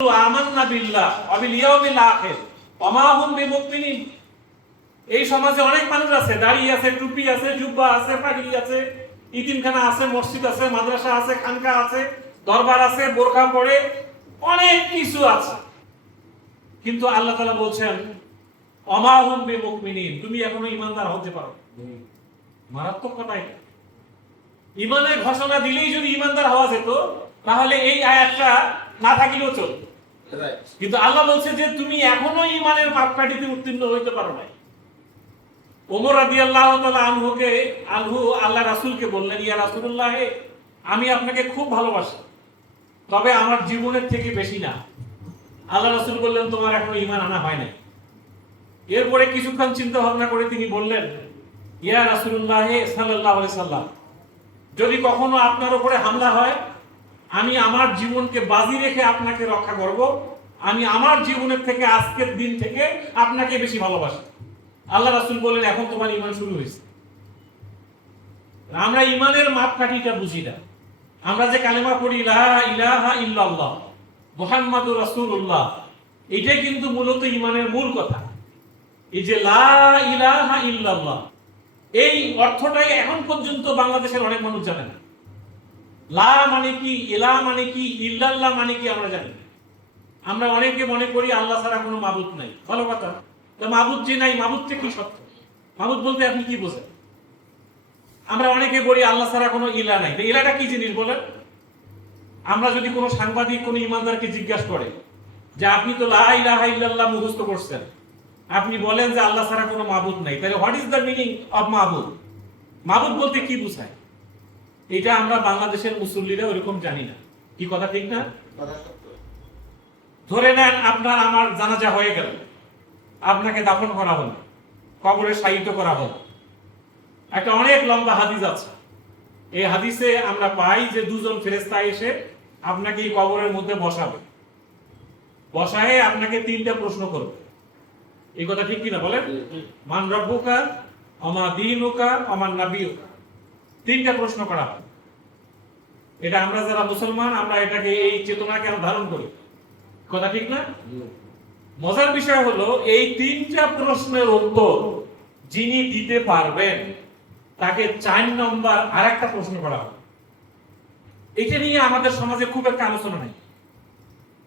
আমান্না বিল্লাহ ওয়া বিল ইয়াউমিল আখির ওয়া মা হুম বিমুমিনিন। এই সমাজে অনেক মানুষ আছে, দাড়ি আছে, টুপি আছে, জুব্বা আছে, পাগড়ি আছে, ইতিমখানা আছে, মসজিদ আছে, মাদ্রাসা আছে, খানকা আছে, দরবার আছে, বোরকা পরে অনেক কিছু আছে, কিন্তু আল্লাহ তাআলা বলছেন ওয়া মা হুম বিমুমিনিন, তুমি এখনো ঈমানদার হতে পারো। মারাত্মক কথা এটা। ঈমানের ঘোষণা দিলেই যদি ঈমানদার হওয়া যেত তাহলে এই আয়াতটা না থাকিলেও চলতো, কিন্তু আল্লাহ বলছে যে তুমি এখনো ঈমানের মাপকাঠিতে উত্তীর্ণ হইতে পারো নাই। ওমর রাদিয়াল্লাহু তাআলা আনহু আল্লাহ রাসূলকে বললেন, ইয়া রাসূলুল্লাহ, আমি আপনাকে খুব ভালোবাসি, তবে আমার জীবনের থেকে বেশি না। আল্লাহ রাসূল বললেন, তোমার এখনো ঈমান আনা হয় নাই। এরপরে কিছুক্ষণ চিন্তা ভাবনা করে তিনি বললেন, ইয়া রাসূলুল্লাহ সাল্লাল্লাহু আলাইহি সাল্লাম, যদি কখনো আপনার উপরে হামলা হয়, আমি আমার জীবনকে বাজি রেখে আপনাকে রক্ষা করব। আমি আমার জীবনের থেকে আজকের দিন থেকে আপনাকে বেশি ভালোবাসি। আল্লাহ রাসূল বলেন, এখন তোমার ঈমান শুরু হয়েছে। আমরা ঈমানের মাপকাঠিটা বুঝি না। আমরা যে কালেমা পড়ি লা ইলাহা ইল্লাল্লাহ মুহাম্মাদুর রাসূলুল্লাহ, এটাই কিন্তু মূলত ঈমানের মূল কথা। এই যে লা ইলাহা ইল্লাল্লাহ, এই অর্থটাই এখন পর্যন্ত বাংলাদেশের অনেক মানুষ জানে না। লা মানে কি, ইলাহ মানে কি, ইল্লাল্লাহ মানে কি আমরা জানি না। আমরা অনেকে মনে করি আল্লাহ ছাড়া কোনো মাবুদ নাই। ভালো কথা, তো মাবুদ যে নাই, মাবুদটা কি সত্য? মাবুদ বলতে আপনি কি বোঝেন? আমরা অনেকে বলি আল্লাহ ছাড়া কোনো ইলাহ নাই। তো ইলাহটা কি জিনিস বলেন? আমরা যদি কোনো সাংবাদিক কোনো ইমানদারকে জিজ্ঞাসা করে যে আপনি তো লা ইলাহা ইল্লাল্লাহ মুখস্থ করছেন, আপনি বলেন যে আল্লাহ ছাড়া কোনো মাবুদ নাই, তাহলে what is the meaning of মাবুদ? মাবুদ বলতে কি বোঝায়? এটা আমরা বাংলাদেশের মুসল্লিরা ওরকম জানি না। কি কথা ঠিক না? ধরে নেন আপনার আমার জানাজা হয়ে গেল, আপনাকে দাফন করা হলো, কবরে শায়িত করা হলো। একটা অনেক লম্বা হাদিস আছে। এই হাদিসে আমরা পাই যে দুজন ফেরেশতা এসে আপনাকে এই কবরের মধ্যে বসাবে, বসায় আপনাকে তিনটা প্রশ্ন করবে। এই কথা ঠিক কিনা বলেন? মান রব্বুকা, আমা দীনুকা, আমার নাবিয়ুকা। তিনটা প্রশ্ন করা হয়। এটা আমরা যারা মুসলমান, আমরা এটাকে এই চেতনাকে ধারণ করি। কথা ঠিক না? মজার বিষয় হলো, এই তিনটা প্রশ্নের উত্তর যিনি দিতে পারবেন তাকে 4 নম্বর আরেকটা প্রশ্ন করা হবে। এটা নিয়ে আমাদের সমাজে খুব একটা আলোচনা নেই।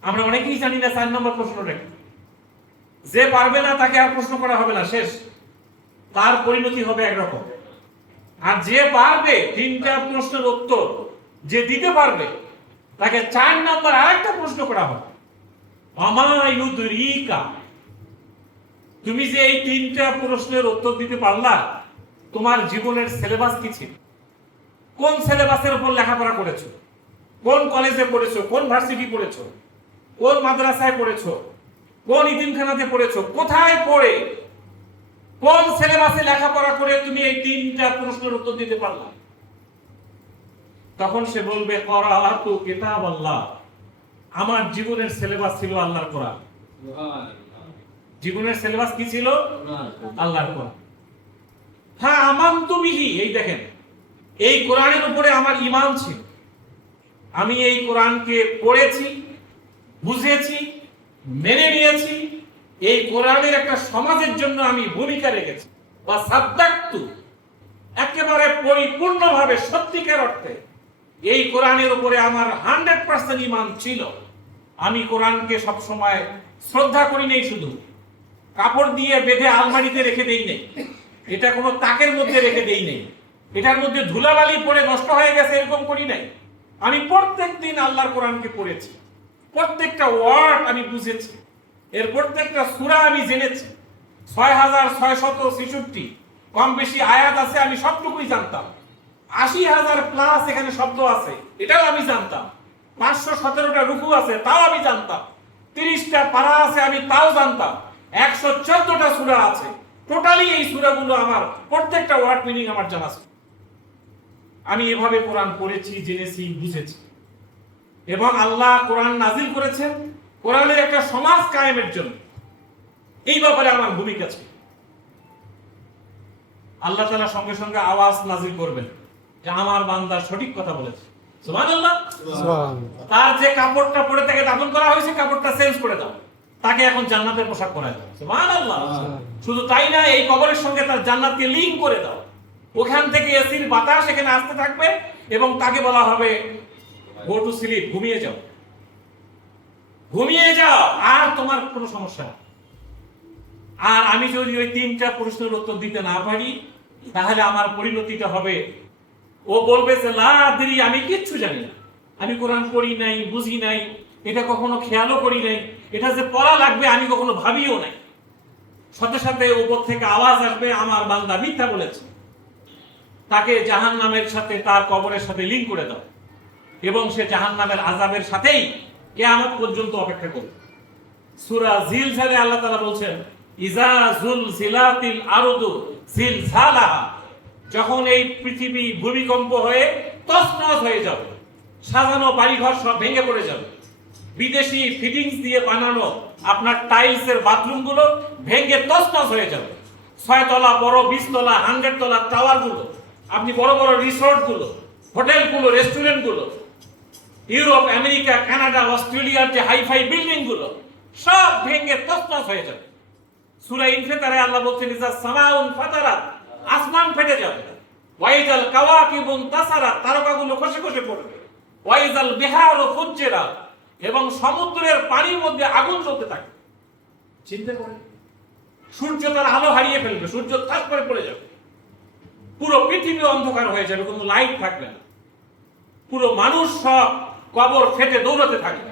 আমরা অনেকেই জানি না 4 নম্বর প্রশ্নটা কি। যে পারবে না তাকে আর প্রশ্ন করা হবে না, শেষ। তার পরিণতি হবে একরকম। আর যে পারবে, তিনটা প্রশ্নের উত্তর যে দিতে পারবে, তাকে 4 নম্বর আরেকটা প্রশ্ন করা হবে। আমা ইউদরিকা, তুমি যে এই তিনটা প্রশ্নের উত্তর দিতে পারলা, তোমার জীবনের সিলেবাস কি ছিল? কোন সিলেবাসের উপর লেখাপড়া করেছো? কোন কলেজে পড়েছো? কোন ভার্সিটি পড়েছো? কোন মাদ্রাসায় পড়েছো? কোন ইতিমখানাতে পড়েছো? কোথায় পড়ে, কোন সিলেবাসে লেখাপড়া করে তুমি এই তিনটা প্রশ্নের উত্তর দিতে পারলা? তখন সে বলবে, ক্বরাআতু কিতাবাল্লাহ, আমার জীবনের সিলেবাস ছিল আল্লাহর কোরআন। জীবনের সিলেবাস কি ছিল? আল্লাহর কোরআন। হ্যাঁ, আমানতু বিহি, এই দেখেন, এই কোরআনের উপরে আমার ঈমান ছিল। আমি এই কোরআনকে পড়েছি, বুঝেছি, মেনে নিয়েছি। এই কোরআনের একটা সমাজের জন্য আমি ভূমিকা রেখেছি। বা সাদ্দাক্তু, একেবারে পরিপূর্ণভাবে সত্যিকার অর্থে এই কোরআনের উপরে আমার 100% ঈমান ছিল। আমি কোরআনকে সব সময় শ্রদ্ধা করি নাই, শুধু কাপড় দিয়ে বেঁধে আলমারিতে রেখে দেই নাই, এটা কোনো তাকের মধ্যে রেখে দেই নাই, এটার মধ্যে ধুলাবালি পড়ে নষ্ট হয়ে গেছে এরকম করি নাই। আমি প্রত্যেকদিন আল্লাহর কোরআনকে পড়েছি, প্রত্যেকটা ওয়ার্ড আমি বুঝেছি, এর প্রত্যেকটা সূরা আমি জেনেছি। 6666 কম বেশি আয়াত আছে, আমি সবটুকুই জানতাম। 80,000 প্লাস এখানে শব্দ আছে, এটাও আমি জানতাম। 517টা রুকু আছে, তাও আমি জানতাম। 30টা পারা আছে, আমি তাও জানতাম। 114টা সূরা আছে, টোটালি এই সূরাগুলো আমার প্রত্যেকটা ওয়ার্ড মিনিং আমার জানা আছে। আমি এভাবে কোরআন পড়েছি, জেনেছি, বুঝেছি। এবং আল্লাহ কোরআন নাজিল করেছেন কোরআনের একটা সমাজ কায়েমের জন্য। এই ব্যাপারে আমার ভূমিকা ছিল। আল্লাহ তাআলা সঙ্গে সঙ্গে আওয়াজ নাজিল করবেন যে আমার বান্দা সঠিক কথা বলেছে, সুবহানাল্লাহ। সুবহানাল্লাহ। তার যে কাপড়টা পরে তাকে দাফন করা হয়েছে কাপড়টা চেঞ্জ করে দাও, তাকে এখন জান্নাতের পোশাক পরায় দাও। সুবহানাল্লাহ। শুধু তাই না, এই কবরের সঙ্গে তার জান্নাতকে লিংক করে দাও। ওখান থেকে এসির বাতাস এখানে আসতে থাকবে এবং তাকে বলা হবে গো টু স্লিপ, ঘুমিয়ে যাও, ঘুমিয়ে যাও, আর তোমার কোনো সমস্যা নেই। আর আমি যদি ওই তিনটা প্রশ্নের উত্তর দিতে না পারি, তাহলে আমার পরিণতিটা হবে, ও বলবে যে লা আদরি, আমি কিচ্ছু জানি না, আমি কোরআন পড়ি নাই, বুঝি নাই, এটা কখনো খেয়ালও করি নাই, এটা যে পড়া লাগবে আমি কখনো ভাবিও নাই। সাথে সাথে উপর থেকে আওয়াজ আসবে, আমার বান্দা মিথ্যা বলেছে, তাকে জাহান্নামের সাথে, তার কবরের সাথে লিংক করে দাও এবং সে জাহান্নামের আযাবের সাথেই কিয়ামত পর্যন্ত অপেক্ষা করবে। সূরা জিলজালে আল্লাহ তাআলা বলছেন, ইজা জুলজিলাতিল আরদু জিলজালাহা, যখন এই পৃথিবী ভূমিকম্প হয়ে তছনছ হয়ে যাবে, সাজানো বাড়িঘর সব ভেঙে পড়ে যাবে, বিদেশি ফিটিংস দিয়ে বানানো আপনার টাইলসের বাথরুমগুলো ভেঙে তছনছ হয়ে যাবে, 6 তলা বড় 20 তলা 100 তলা টাওয়ারগুলো, আপনি বড় বড় রিসোর্টগুলো, হোটেলগুলো, রেস্টুরেন্টগুলো, ইউরোপ, আমেরিকা, কানাডা, অস্ট্রেলিয়ার যে হাইফাই বিল্ডিংগুলো সব ভেঙে তছনছ হয়ে যাবে। সূরা ইনফিতারে আল্লাহ বলছেন, ইজা সামাউন ফাতারাত, আসমান ফেটে যাবে, ওয়াইজাল কাওয়াকিবুন তাসারাত, তারকাগুলো খসে খসে পড়বে, ওয়াইজাল বিহারু ফুজ্জিরাত, এবং সমুদ্রের পানির মধ্যে আগুন জ্বলতে থাকবে। চিন্তা করেন, সূর্য তার আলো হারিয়ে ফেলবে, সূর্য ঠাস করে পড়ে যাবে, পুরো পৃথিবী অন্ধকার হয়ে যাবে, কোনো লাইট থাকবে না, পুরো মানুষ সব কবর ফেটে দৌড়াতে থাকবে।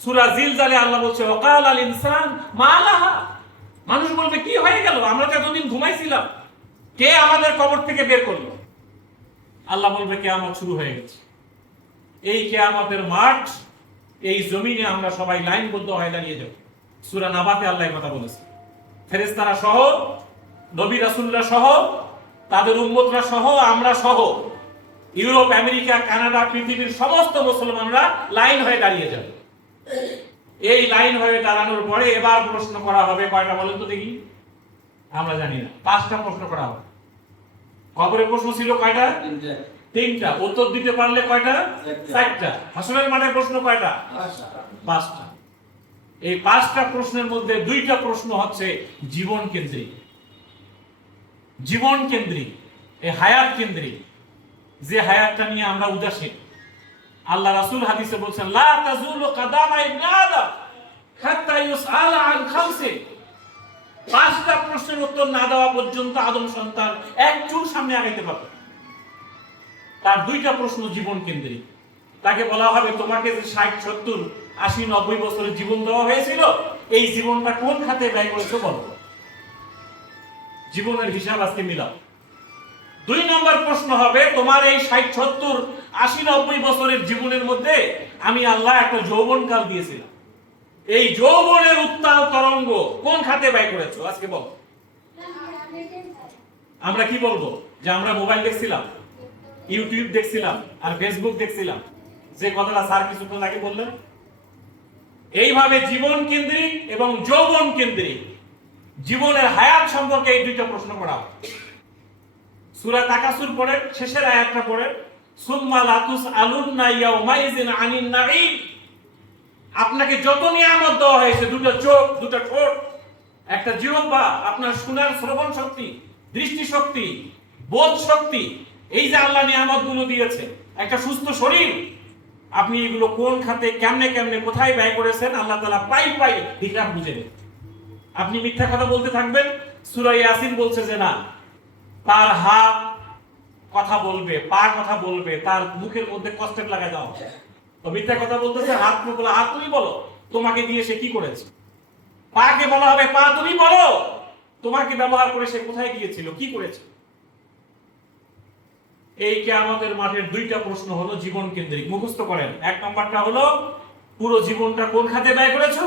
সূরা জিলজালে আল্লাহ বলছে, ওয়াকাল আল ইনসান মা লাহা, মানুষ বলবে কি হয়ে গেল, আমরা তো এতদিন ঘুমাইছিলাম, কে আমাদের কবর থেকে বের করলো? আল্লাহ বলবে কিয়ামত শুরু হয়ে গেছে। এই কিয়ামতের মাঠ, এই জমিনে আমরা সবাই লাইনবদ্ধ হয়ে দাঁড়িয়ে যাব। সূরা নাবাতে আল্লাহ এই কথা বলেছে, ফেরেশতারা সহ, নবী রাসূলরা সহ, তাদের উম্মতরা সহ, আমরা সহ, ইউরোপ, আমেরিকা, কানাডা, পৃথিবীর সমস্ত মুসলমানরা লাইন হয়ে দাঁড়িয়ে যাবে। এই লাইন হয়ে দাঁড়ানোর পরে এবার প্রশ্ন করা হবে, কয়টা বলেন তো দেখি? আমরা জানি না, 5টা প্রশ্ন করা হবে। কবরের প্রশ্ন ছিল কয়টা? 3টা। উত্তর দিতে পারলে কয়টা? 4টা। হাসরের মাঠে প্রশ্ন কয়টা? 5টা। এই 5টা প্রশ্নের মধ্যে 2টা প্রশ্ন হচ্ছে জীবন কেন্দ্রিক, জীবন কেন্দ্রিক, এই হায়াত কেন্দ্রিক, যে হায়াতটা নিয়ে আমরা উদাসীন। আল্লাহ রাসূল হাদিসে বলছেন, লা তাজুলু কাদামা ইবনে আদম হাত্তা ইউসআলা আন খামসিন, 5টা প্রশ্নের উত্তর না দেওয়া পর্যন্ত আদম সন্তান এক চুল সামনে আগাইতে পারবে। তার 2টা প্রশ্ন জীবন কেন্দ্রিক। তাকে বলা হবে, তোমাকে যে 60, 70, 80, 90 বছরের জীবন দেওয়া হয়েছিল, এই জীবনটা কোন খাতে ব্যয় করেছো বলো? জীবনের হিসাব আজকে মিলাও। 2 নম্বর প্রশ্ন হবে, তোমার এই 60, 70, 80, 90 বছরের জীবনের মধ্যে আমি আল্লাহ একটা যৌবনকাল দিয়েছিলাম, এই যৌবনের উত্তাল তরঙ্গ কোন খাতে ব্যয় করেছো আজকে বল। আমরা কি বলবো? যে আমরা মোবাইল দেখছিলাম, ইউটিউব দেখছিলাম, আর ফেসবুক দেখছিলাম, যে কথাটা স্যার কিছুক্ষণ আগে বললেন। এইভাবে জীবন কেন্দ্রিক এবং যৌবন কেন্দ্রিক জীবনের হায়াত সম্পর্কে এই 2টা প্রশ্ন করা হয়। সূরা তাকাসুর পড়ে শেষের আয়াতটা পড়ে, সুম্মা লাতুস আলুন্না ইয়াউমাইজিন আনিন নাঈম, আপনাকে যত নিয়ামত দেওয়া হয়েছে, 2টা চোখ, 2টা ঠোঁট, একটা জিহ্বা, আপনার শোনার শ্রবণ শক্তি, দৃষ্টি শক্তি, বোধ শক্তি, এই যে আল্লাহ নিয়ামতগুলো দিয়েছে, একটা সুস্থ শরীর, আপনি এগুলো কোন খাতে কেমনে কেমনে কোথায় ব্যয় করেছেন আল্লাহ তাআলা পাই পাই হিসাব বুঝে নেন। আপনি মিথ্যা কথা বলতে থাকবেন। সূরা ইয়াসিন বলছে যে না, তার হাত কথা বলবে, পা কথা বলবে, তার মুখের মধ্যে কষ্টের লাগায় দাও। তো মিথ্যা কথা বলতেছে, হাত বলে, হাত তুমি বলো তোমাকে দিয়ে সে কি করেছে। পাকে বলা হবে, পা তুমি বলো তোমাকে ব্যবহার করে সে কোথায় গিয়েছিল, কি করেছে। এই কিয়ামতের মাঠের 2টা প্রশ্ন হলো জীবন কেন্দ্রিক, মুখস্থ করেন। 1 নম্বরটা হলো পুরো জীবনটা কোন খাতে ব্যয় করেছো,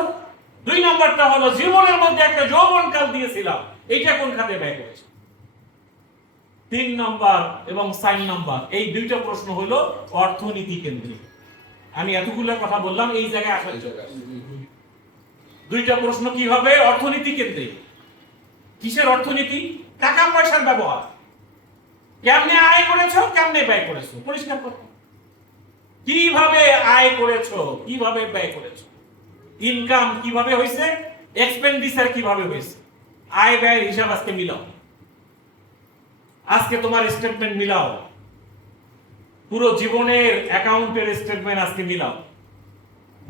2 নম্বরটা হলো জীবনের মধ্যে একটা যৌবনকাল দিয়েছিলাম, এইটা কোন খাতে ব্যয় করেছো। 3 নম্বর এবং 4 নম্বর এই 2টা প্রশ্ন হলো অর্থনীতি কেন্দ্রিক। আমি এতগুলো কথা বললাম এই জায়গায় আসার জন্য। 2টা প্রশ্ন কি হবে? অর্থনীতি কেন্দ্রিক। কিসের অর্থনীতি? টাকা পয়সার ব্যবহার, কেমনে আয় করেছো, কেমনে ব্যয় করেছো, পরিষ্কার করো। কিভাবে আয় করেছো, কিভাবে ব্যয় করেছো, ইনকাম কিভাবে হয়েছে, এক্সপেন্ডিচার কিভাবে হয়েছে, আয় ব্যয়ের হিসাব আজকে মিলাও। আজকে তোমার স্টেটমেন্ট মিলাও, পুরো জীবনের অ্যাকাউন্টের স্টেটমেন্ট আজকে মিলাও,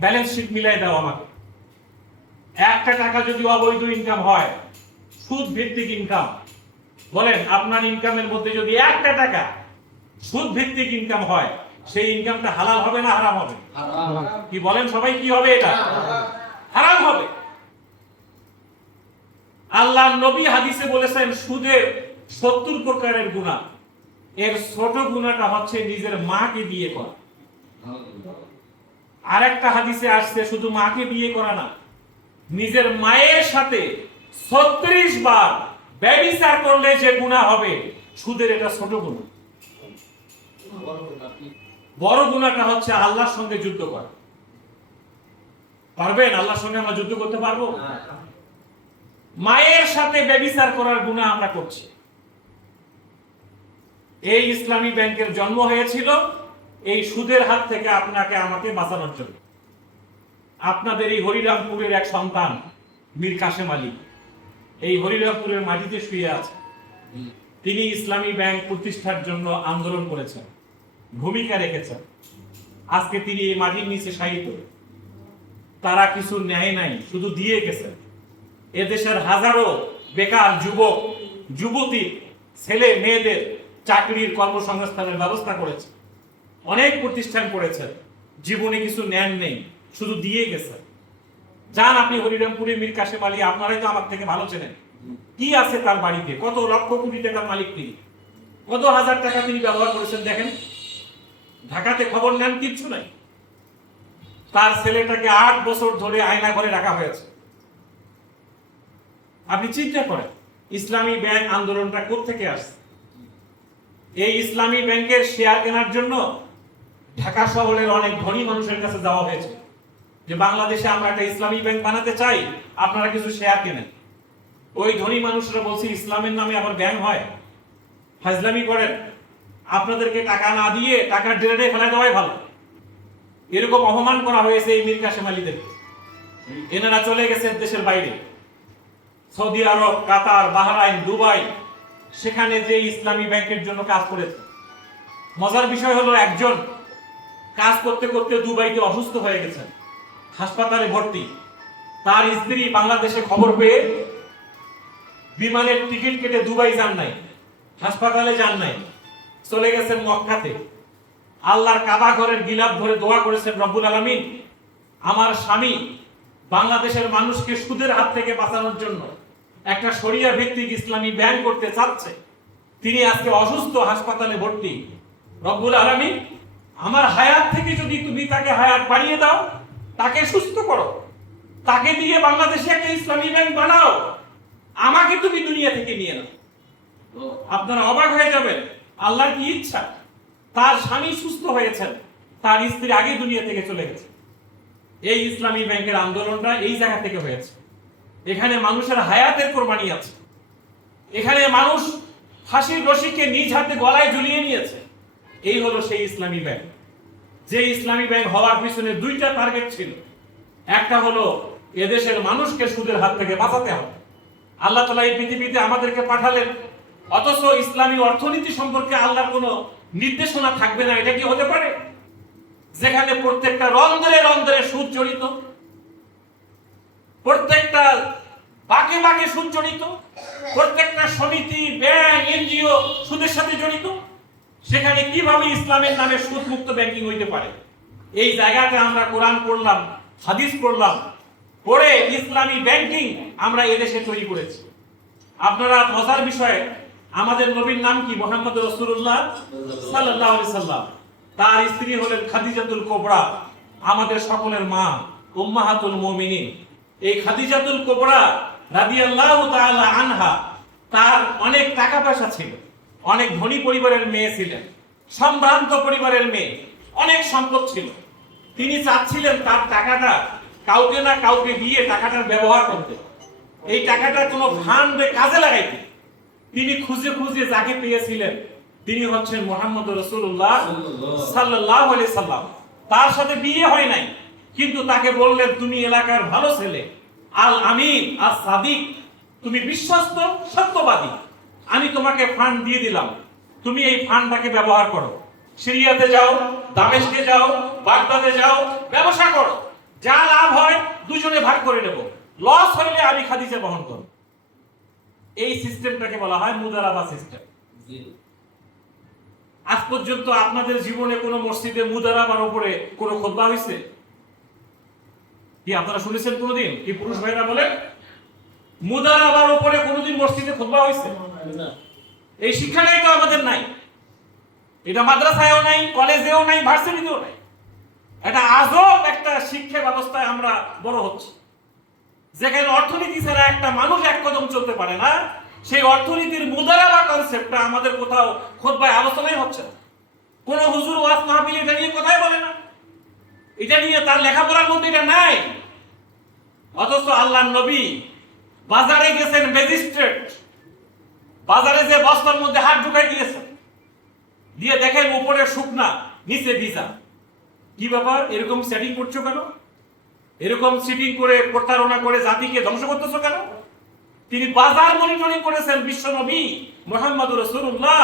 ব্যালেন্স শিট মিলাই দাও আমাকে। একটা টাকা যদি অবৈধ ইনকাম হয়, সুদ ভিত্তিক ইনকাম, বলেন আপনার ইনকামের মধ্যে যদি একটা টাকা সুদ ভিত্তিক ইনকাম হয়, সেই ইনকামটা হালাল হবে না হারাম হবে? কি বলেন সবাই, কি হবে? এটা হারাম হবে। আল্লাহ নবী হাদিসে বলেছেন সুদের 70 প্রকারের গুনাহ, এর ছোট গুনাহটা হচ্ছে নিজের মাকে বিয়ে করা। আরেকটা হাদিসে আসছে শুধু মাকে বিয়ে করা না, নিজের মায়ের সাথে 36 বার ব্যভিচার করলে যে গুনাহ হবে, সুদের এটা ছোট গুনাহ। বড় গুনাহটা হচ্ছে আল্লাহর সঙ্গে যুদ্ধ করা। পারবেন আল্লাহর সঙ্গে আমরা যুদ্ধ করতে পারবো? মায়ের সাথে ব্যভিচার করার গুনাহ আমরা করছি। এই ইসলামী ব্যাংকের জন্ম হয়েছিল এই সুদের হাত থেকে আপনাকে আমাকে বাঁচানোর জন্য। আপনাদের এই হরিরামপুরের এক সন্তান মীর কাশেম আলী এই হরিরামপুরের মাটিতে শুয়ে আছে। তিনি ইসলামী ব্যাংক প্রতিষ্ঠার জন্য আন্দোলন করেছেন, ভূমিকা রেখেছেন। আজকে তিনি এই মাটির নিচে শায়িত। তারা কিছু নেয় নাই, শুধু দিয়ে গেছেন। এদেশের হাজারো বেকার যুবক যুবতী ছেলে মেয়েদের চাকরির কর্মসংস্থানের ব্যবস্থা করেছে, অনেক প্রতিষ্ঠান করেছেন। জীবনে কিছু নেন নেই, শুধু দিয়ে গেছেন। যান আপনি হরিরামপুরে মীর কাশেম আলী, আপনারাই তো আমার থেকে ভালো চেনেন কি আছে তার বাড়িতে, কত লক্ষ কোটি টাকার মালিক তিনি, কত হাজার টাকা তিনি ব্যবহার করেছেন দেখেন। ঢাকাতে খবর নেন, কিচ্ছু নাই। তার ছেলেটাকে 8 বছর ধরে আয়না ঘরে রাখা হয়েছে। আপনি চিন্তা করেন ইসলামী ব্যাংক আন্দোলনটা কোত্থেকে আসছে। এই ইসলামী ব্যাংকের শেয়ার কেনার জন্য ঢাকা শহরের অনেক ধনী মানুষের কাছে যাওয়া হয়েছে যে বাংলাদেশে আমরা একটা ইসলামী ব্যাংক বানাতে চাই, আপনারা কিছু শেয়ার কেনেন। ওই ধনী মানুষরা বলছে ইসলামের নামে আবার ব্যাংক হয়, ফাজলামি করেন, আপনাদেরকে টাকা না দিয়ে টাকার ডেরে ফেলে দেওয়াই ভালো। এরকম অপমান করা হয়েছে এই মীর কাশেম আলীদের। এনারা চলে গেছে দেশের বাইরে, সৌদি আরব, কাতার, বাহরাইন, দুবাই, সেখানে যে ইসলামী ব্যাংকের জন্য কাজ করেছে। মজার বিষয় হলো একজন কাজ করতে করতে দুবাইতে অসুস্থ হয়ে গেছেন, হাসপাতালে ভর্তি। তার স্ত্রী বাংলাদেশে খবর পেয়ে বিমানের টিকিট কেটে দুবাই যান নাই, হাসপাতালে যান নাই, চলে গেছেন মক্কাতে। আল্লাহর কাবা ঘরের গিলাফ ধরে দোয়া করেছেন, রব্বুল আলামিন আমার স্বামী বাংলাদেশের মানুষকে সুদের হাত থেকে বাঁচানোর জন্য একটা শরিয়া ভিত্তিক ইসলামী ব্যাংক করতে চাচ্ছে। তিনি আজকে অসুস্থ, হাসপাতালে ভর্তি। রব্বুল আলামিন আমার হায়াত থেকে যদি তুমি তাকে হায়াত বাড়িয়ে দাও, তাকে সুস্থ করো, তাকে দিয়ে বাংলাদেশে একটা ইসলামী ব্যাংক বানাও, আমাকে তুমি দুনিয়া থেকে নিয়ে নাও। আপনারা অবাক হয়ে যাবেন আল্লাহর কি ইচ্ছা। তার স্বামী সুস্থ হয়েছেন, তার স্ত্রী আগে দুনিয়া থেকে চলে গেছে। এই ইসলামী ব্যাংকের আন্দোলনটা এই জায়গা থেকে হয়েছে। এখানে মানুষের হায়াতের কোরবানি আছে। এখানে মানুষ ফাঁসির রশিকে নিজ হাতে গলায় ঝুলিয়ে নিয়েছে। এই হলো সেই ইসলামী ব্যাংক। যে ইসলামী ব্যাংক হওয়ার পিছনে দুইটা টার্গেট ছিল। একটা হলো এদেশের মানুষকে সুদের হাত থেকে বাঁচাতে হবে। আল্লাহ তাআলা এই পৃথিবীতে আমাদেরকে পাঠালেন, অথচ ইসলামী অর্থনীতি সম্পর্কে আল্লাহর কোনো নির্দেশনা থাকবে না, এটা কি হতে পারে? যেখানে প্রত্যেকটা রন্ধরে রন্ধরে সুদ জড়িত, প্রত্যেকটা বাঁকে বাঁকে সুদ জড়িত, প্রত্যেকটা সমিতি, ব্যাংক, এনজিও সুদের সাথে জড়িত, সেখানে কিভাবে ইসলামের নামে সুদ মুক্ত ব্যাংকিং হইতে পারে? এই জায়গাটা আমরা কোরআন পড়লাম, হাদিস পড়লাম, পড়ে ইসলামী ব্যাংকিং আমরা এদেশে তৈরি করেছি। আপনারা মজার বিষয়ে, আমাদের নবীর নাম কি? মুহাম্মদ রাসূলুল্লাহ সাল্লাল্লাহু আলাইহি সাল্লাম। তার স্ত্রী হলেন খাদিজাতুল কুবরা, আমাদের সকলের মা, উম্মাহাতুল মুমিনিন। এই খাদিজাতুল কুবরা রাদিয়াল্লাহু তাআলা আনহা, তার অনেক টাকা পয়সা ছিল, অনেক ধনী পরিবারের মেয়ে ছিলেন, সম্ভ্রান্ত পরিবারের মেয়ে, অনেক সম্পদ ছিল। তিনি চাচ্ছিলেন তার টাকাটা কাউকে না কাউকে দিয়ে টাকাটার ব্যবহার করতে, এই টাকাটা কোনো ফান্ডে কাজে লাগাইতে। তিনি খুঁজে খুঁজে যাকে পেয়েছিলেন তিনি হচ্ছেন মুহাম্মদ রাসূলুল্লাহ সাল্লাল্লাহু আলাইহি সাল্লাম। তার সাথে বিয়ে হয় নাই, কিন্তু তাকে বললেন তুমি এলাকার ভালো ছেলে, আল আমিন আর সাদিক, তুমি বিশ্বস্ত সত্যবাদী, আমি তোমাকে ফান্ড দিয়ে দিলাম, তুমি এই ফান্ডটাকে ব্যবহার করো, সিরিয়াতে যাও, দামেস্কে যাও, বাগদাদে যাও, ব্যবসা করো, যা লাভ হয় দুজনে ভাগ করে নেব, লস হইলে আমি খাদিজা বহন করব। এই সিস্টেমটাকে বলা হয় মুদারাবা সিস্টেম। আজ পর্যন্ত আপনাদের জীবনে কোনো মসজিদে মুদারাবার উপরে কোনো খুতবা হয়েছে কি? আপনারা শুনেছেন কোনোদিন? কি পুরুষ ভাইরা বলেন মুদারাবার উপরে কোনোদিন মসজিদে খুতবা হয়েছে? এই শিক্ষাটাই তো আমাদের নাই। এটা মাদ্রাসায়ও নাই, কলেজেও নাই, ভার্সিটিতেও নাই। এটা আজব একটা শিক্ষা ব্যবস্থায় আমরা বড় হচ্ছি, যেখানে অর্থনীতি ছাড়া একটা মানুষ এক কদম চলতে পারে না। সেই অর্থনীতির মুদারাবা কনসেপ্টটা আমাদের কোথাও খুতবায় আলোচনাই হচ্ছে না। কোন হুজুর ওয়াজ মাহফিল এটা নিয়ে কথাই বলে না, এটা নিয়ে তার লেখাপড়ার মধ্যে এটা নাই। অথচ আল্লাহর নবী বাজারে গেছেন, ম্যাজিস্ট্রেট বাজারে যে বস্তার মধ্যে হাত ঢুকাই দিয়েছেন, দিয়ে দেখেন উপরে শুকনা নিচে ভিজা। কি ব্যাপার, এরকম সেটিং করছো কেন? এরকম সিটিং করে প্রতারণা করে জাতিকে ধ্বংস করতেছো কেন? তিনি বাজার মনিটরিং করেছেন বিশ্ব নবী মুহাম্মদুর রাসূলুল্লাহ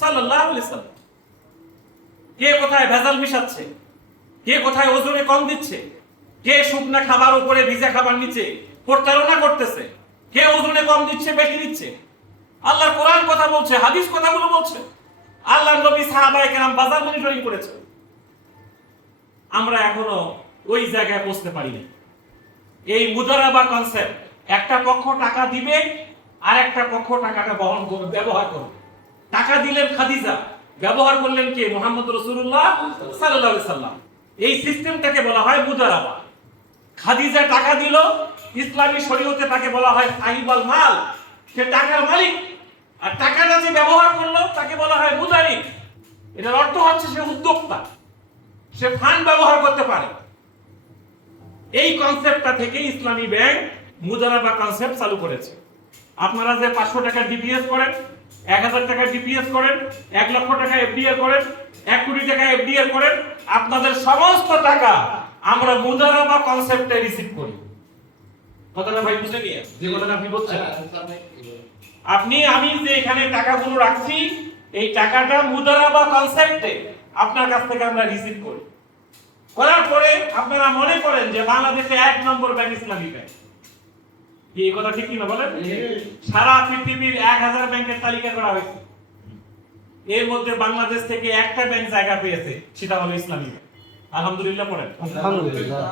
সাল্লাল্লাহু আলাইহি ওয়াসাল্লাম। কে কোথায় ভেজাল মিশাচ্ছে, কে কোথায় ওজনে কম দিচ্ছে, কে শুকনা খাবার উপরে ভিজা খাবার নিচে প্রতারণা করতেছে, কে ওজনে কম দিচ্ছে বেশি দিচ্ছে। আল্লাহর কোরআন কথা বলছে, হাদিস কথাগুলো বলছে। আল্লাহর নবী সাহাবায়ে কেরাম বাজার মনিটরিং করেছে। আমরা এখনো ওই জায়গায় পৌঁছতে পারিনি। এই মুদারাবা কনসেপ্ট, একটা পক্ষ টাকা দিবে আর একটা পক্ষ টাকাটা বহন করবে, ব্যবহার করবে। টাকা দিলেন খাদিজা, ব্যবহার করলেন কে? মুহাম্মদ রাসূলুল্লাহ সাল্লাল্লাহু আলাইহি সাল্লাম। এই সিস্টেমটাকে বলা হয় মুদারাবা। খাদিজা টাকা দিল, ইসলামী শরীয়তে তাকে বলা হয় সাহিবাল মাল, সে টাকার মালিক। আর টাকাটা যে ব্যবহার করলো তাকে বলা হয় মুদারিক। এটার অর্থ হচ্ছে সে উদ্যোক্তা, সে ফান্ড ব্যবহার করতে পারে। এই কনসেপ্টটা থেকে ইসলামী ব্যাংক মুদারাবা কনসেপ্ট চালু করেছে। আপনারা যে 500 টাকা ডিপিএস করেন, 1000 টাকা ডিপিএস করেন, 1 লক্ষ টাকা এফডিআর করেন, 1 কোটি টাকা এফডিআর করেন, আপনাদের সমস্ত টাকা আমরা মুদারাবা কনসেপ্টে রিসিভ করি। কথাটা ভাই বুঝে নিয়ে যে কথাটা আপনি বলছেন, আমি যে এখানে টাকাগুলো রাখছি, এই টাকাটা মুদারাবা কনসেপ্টে আপনার কাছ থেকে আমরা রিসিভ করি। করার পরে আপনারা মনে করেন যে বাংলাদেশে 1 নম্বর ব্যাংক ইসলামী ব্যাংক। কি এই কথা ঠিক কি না বলেন? সারা পৃথিবীর 1000 ব্যাংকের তালিকা করা হয়েছে, এর মধ্যে বাংলাদেশ থেকে একটা ব্যাংক জায়গা পেয়েছে, সেটা হলো ইসলামী ব্যাংক। আলহামদুলিল্লাহ পড়েন। আলহামদুলিল্লাহ।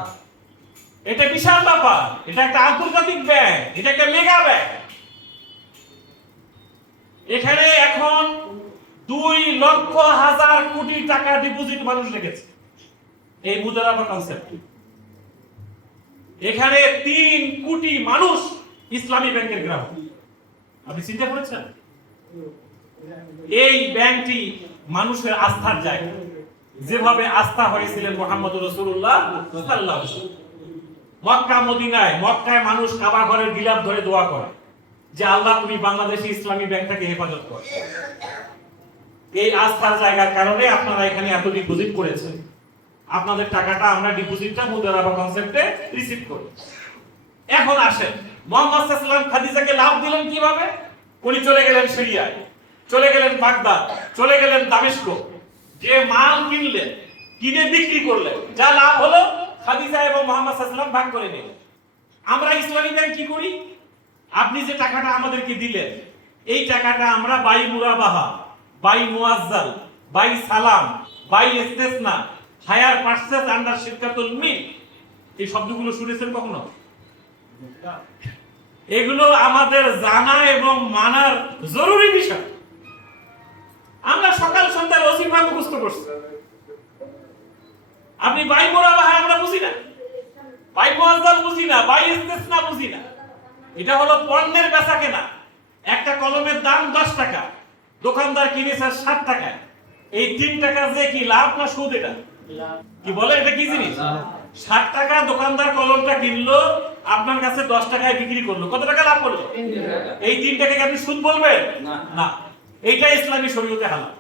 এটা বিশাল ব্যাপার, এটা একটা আন্তর্জাতিক ব্যাংক, এটা একটা মেগা ব্যাংক। এখানে এখন 2,00,000 কোটি টাকা ডিপোজিট মানুষ রেখেছে এই মুদারাবা কনসেপ্ট। এখানে 3 কোটি মানুষ ইসলামী ব্যাংকের গ্রাহক। আপনি চিন্তা করেছেন? এই ব্যাংকটি মানুষের আস্থার জায়গা, যেভাবে আস্থা হয়েছিলেন মুহাম্মদ রাসূলুল্লাহ সাল্লাল্লাহু আলাইহি ওয়াসাল্লাম। মক্কা মদিনায়, মক্কায় মানুষ কাবা ঘরের গিলাফ ধরে দোয়া করে যে আল্লাহ তুমি বাংলাদেশি ইসলামী ব্যাংকটাকে হেফাজত করো। এই আস্থার জায়গার কারণে আপনারা এখানে এত ডিপোজিট করেছেন। আপনাদের টাকাটা আমরা ডিপোজিটটা মুদারাবা কনসেপ্টে রিসিভ করি। এখন আসেন, মুহাম্মদ সাল্লাল্লাহু আলাইহি ওয়াসাল্লাম খাদিজাকে লাভ দিলেন কিভাবে? উনি চলে গেলেন সিরিয়ায়, চলে গেলেন বাগদাদ, চলে গেলেন দামেস্ক। যে মাল কিনলেন, কিনে বিক্রি করলেন, যা লাভ হলো খাদিজা এবং মুহাম্মদ সাল্লাল্লাহু আলাইহি ওয়াসাল্লাম ভাগ করে নিলেন। আমরা ইসলামী ব্যাংক কি করি? আপনি যে টাকাটা আমাদেরকে দিলেন, এই টাকাটা আমরা বাই মুরাবাহা, বাই মুআজ্জাল, বাই সালাম, বাই ইস্তেসনা, হায়ার পারচেজ আন্ডার শিরকাতুল মিল, এই শব্দগুলো শুনেছেন কখনো? এগুলো আমাদের জানা এবং মানার জরুরি বিষয়। আমরা সকাল সন্ধ্যা ওজিফা মুখস্থ করছি। আপনি বাই মুরাবাহা আমরা বুঝি না, বাই মুআজ্জাল বুঝি না, বাই ইস্তেসনা বুঝি না। এটা হলো পণ্যের বেচা কেনা। একটা কলমের দাম 10 টাকা, দোকানদার কিনেছে 60 টাকা। এই 3 টাকা যে কি লাভ না সুদ? এটা কি বলে? এটা কি জিনিস? 60 টাকা দোকানদার কলমটা কিনলো, আপনার কাছে 10 টাকায় বিক্রি করলো, কত টাকা লাভ করলো? এই 3 টাকাকে আপনি সুদ বলবেন না। এইটা ইসলামী শরীয়তে হালাল।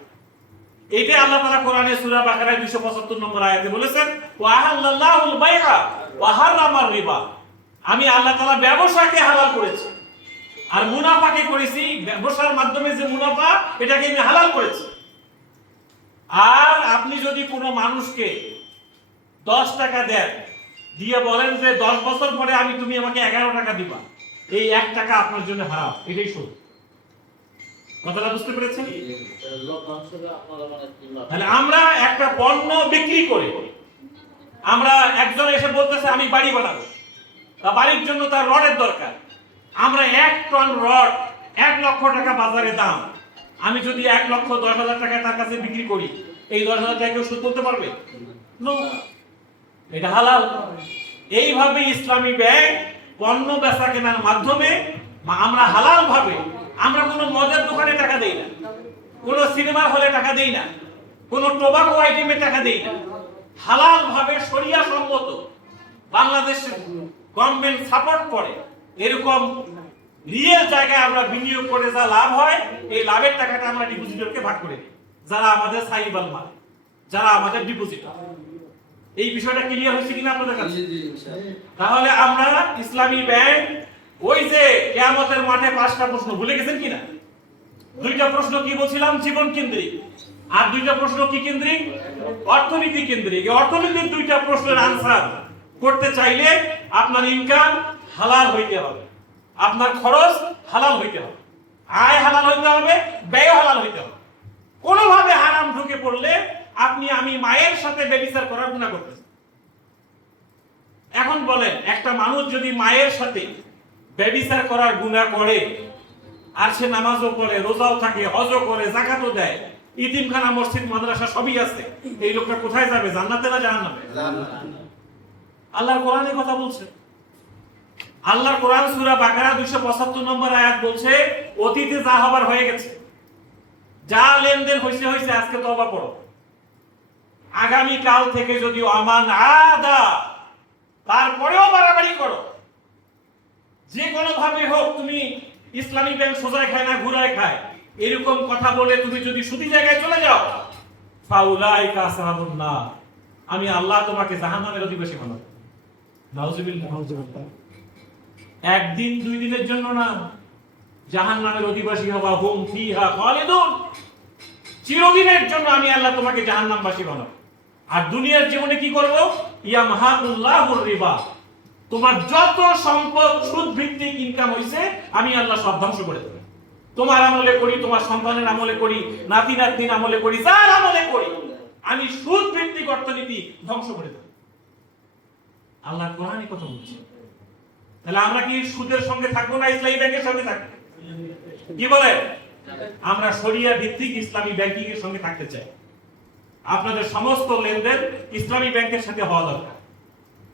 এইটা আল্লাহ তাআলা কোরআনে সূরা বাকারায় 275 নম্বর আয়াতে বলেছেন, ওয়া আহাল্লাল্লাহুল বাইআ ওয়া হারামার রিবা। আমি আল্লাহ তাআলা ব্যবসাকে হালাল করেছি আর মুনাফাকে করেছি, ব্যবসার মাধ্যমে যে মুনাফা এটাকে আমি হালাল করেছি। আর আপনি যদি কোনো মানুষকে 10 টাকা দেন, দিয়ে বলেন যে 10 বছর পরে তুমি আমাকে 11 টাকা দিবা, এই 1 টাকা আপনার জন্য হারাম, এটাই সুদ। কথাটা বুঝতে পেরেছেন? তাহলে আমরা একটা পণ্য বিক্রি করে, আমরা একজন এসে বলতেছে আমি বাড়ি বানাবো, তা বাড়ির জন্য তার রডের দরকার, আমরা 1 টন রড 1 লক্ষ টাকা বাজারে দাম, আমি যদি 1,10,000 টাকা তার কাছে বিক্রি করি, এই 10,000 টাকা কেউ সুদ বলতে পারবে? এটা হালাল। এইভাবে ইসলামী ব্যাংক পণ্য বেচা কেনার মাধ্যমে আমরা হালাল ভাবে, আমরা কোনো মদের দোকানে টাকা দেই না, কোনো সিনেমার হলে টাকা দেই না, কোনো টোবাকো আইটেমে টাকা দেই না, হালাল ভাবে শরিয়া সম্মত বাংলাদেশ গভর্নমেন্ট সাপোর্ট করে এরকম রিয়েল জায়গায় আমরা বিনিয়োগ করে যা লাভ হয়, এই লাভের টাকাটা আমরা ডিপোজিটরকে ভাগ করে দিই, যারা আমাদের সাইবাল মাল, যারা আমাদের ডিপোজিটর। এই বিষয়টা ক্লিয়ার হচ্ছে কিনা আপনাদের কাছে? তাহলে আমরা ইসলামী ব্যাংক, ওই যে কিয়ামতের মাঠে 5টা প্রশ্ন ভুলে গেছেন কিনা? 2টা প্রশ্ন কি বলছিলাম? জীবন কেন্দ্রিক। আর 2টা প্রশ্ন কি কেন্দ্রিক? অর্থনীতি কেন্দ্রিক। এই অর্থনীতির 2টা প্রশ্নের আনসার করতে চাইলে আপনার ইনকাম হালাল হইতে হবে, আপনার খরচ হালাল হইতে হবে, আয় হালাল হইতে হবে, ব্যয় হালাল হইতে হবে। কোনোভাবে হারাম ঢুকে পড়লে আমি মায়ের সাথে ব্যভিচার করার গুনাহ করতেছি। এখন বলেন, একটা মানুষ যদি মায়ের সাথে ব্যভিচার করার গুনাহ করে, আর সে নামাজও পড়ে, রোজাও থাকে, হজও করে, যাকাতও দেয়, ইতিমখানা মসজিদ মাদ্রাসা সবই আছে, এই লোকটা কোথায় যাবে? জান্নাতে না জাহান্নামে? আল্লাহর কোরআনে কথা বলছে। আল্লাহর কোরআন সূরা বাকারা 275 নম্বর আয়াত বলছে, অতীতে যা হবার হয়ে গেছে, যা লেনদেন হইছে, আজকে তওবা করো। আগামী কাল থেকে যদি আমান আদা, তারপরেও বাড়াবাড়ি করো, যে কোনো ভাবে হোক, তুমি ইসলামী ব্যাংক সোজায় খায় না ঘুরায় খায়, এরকম কথা বলে তুমি যদি সুদি জায়গায় চলে যাও, ফাউলাইকা আসহাবুন নার, আমি আল্লাহ তোমাকে জাহান্নামের অধিবাসী বানাবো। নাউজুবিল্লাহ। একদিন 2 দিনের জন্য না, জাহান্নামের অধিবাসী হবা, হুম ফিহা খালিদুন, চিরদিনের জন্য আমি আল্লাহ তোমাকে জাহান্নামবাসী বানাবো। আর দুনিয়ার জীবনে কি করব? ইয়ামহাকুল্লাহুর রিবা, তোমার যত সম্পদ সুদ ভিত্তিক ইনকাম হইছে আমি আল্লাহ সব ধ্বংস করে দেব। তোমার আমলে করি, তোমার সন্তানের আমলে করি, নাতি নাতনির আমলে করি, যার আমলে করি, আমি সুদ ভিত্তিক অর্থনীতি ধ্বংস করে দেব। আল্লাহ কোরআনে কথা বলছে। তাহলে আমরা কি সুদের সঙ্গে থাকবো না ইসলামী ব্যাংকের সঙ্গে থাকবো? কি বলে? আমরা শরিয়া ভিত্তিক ইসলামী ব্যাংকিং এর সঙ্গে থাকতে চাই। আপনাদের সমস্ত লেনদেন ইসলামী ব্যাংকের সাথে হওয়া দরকার।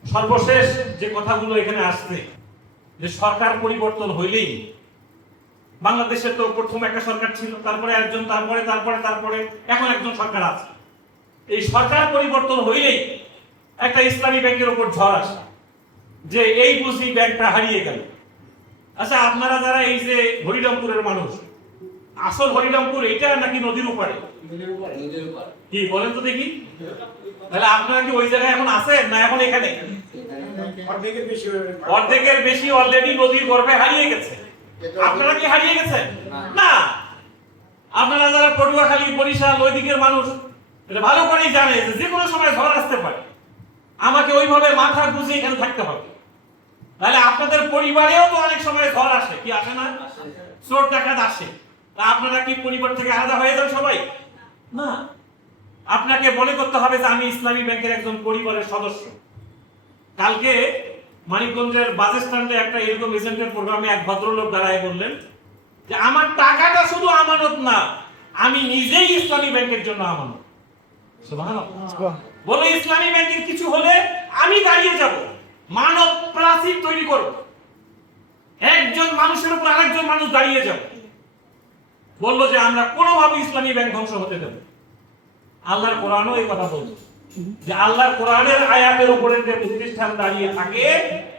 সর্বশেষ যে কথাগুলো এখানে আসছে, যে সরকার পরিবর্তন হইলেই, বাংলাদেশে তো প্রথম একটা সরকার ছিল, তারপরে একজন, তারপরে এখন একজন সরকার আছে। এই সরকার পরিবর্তন হইলেই একটা ইসলামী ব্যাংকের উপর ঝড় আসে, যে এই বুঝি ব্যাংকটা হারিয়ে গেল। আচ্ছা, আপনারা যারা এই যে হরিরামপুরের মানুষ, আসল হরিরামপুর এইটা নাকি নদীর উপরে? কি বলেন তো দেখি? তাহলে আপনারা কি ওই জায়গায় এখন আছেন না এখন এখানে? অর্ধেকের বেশি অলরেডি নদীর গর্ভে হারিয়ে গেছে। আপনারা কি হারিয়ে গেছেন? না। আপনারা যারা পটুয়াখালী, বরিশাল ওই দিকের মানুষ, এটা ভালো করেই জানে যে কোনো সময় ঝড় আসতে পারে, আমাকে ওইভাবে মাথা গুঁজে এখানে থাকতে হবে। তাহলে আপনাদের পরিবারেও তো অনেক সময় ঝড় আসে, কি আসে না? চোর ডাকাত আসে। তা আপনারা কি পরিবার থেকে আলাদা হয়ে যান সবাই? না। আপনাকে মনে করতে হবে যে আমি ইসলামী ব্যাংকের একজন পরিবারের সদস্য। কালকে মানিকগঞ্জের বাস স্ট্যান্ডে একটা এরকম এজেন্টের প্রোগ্রামে এক ভদ্রলোক দাঁড়ায় বললেন যে আমার টাকাটা শুধু আমানত না, আমি নিজেই ইসলামী ব্যাংকের জন্য আমানত। সুবহানাল্লাহ। বলে ইসলামী ব্যাংকের কিছু হলে আমি দাঁড়িয়ে যাব, মানব প্রাচীর তৈরি করব, একজন মানুষের উপর আরেকজন মানুষ দাঁড়িয়ে যাবে। বললো যে আমরা কোনোভাবে ইসলামী ব্যাংক ধ্বংস হতে দেব। আল্লাহর কোরআনও এই কথা বলছে যে আল্লাহর কোরআনের আয়াতের উপরে যে প্রতিষ্ঠান দাঁড়িয়ে থাকে,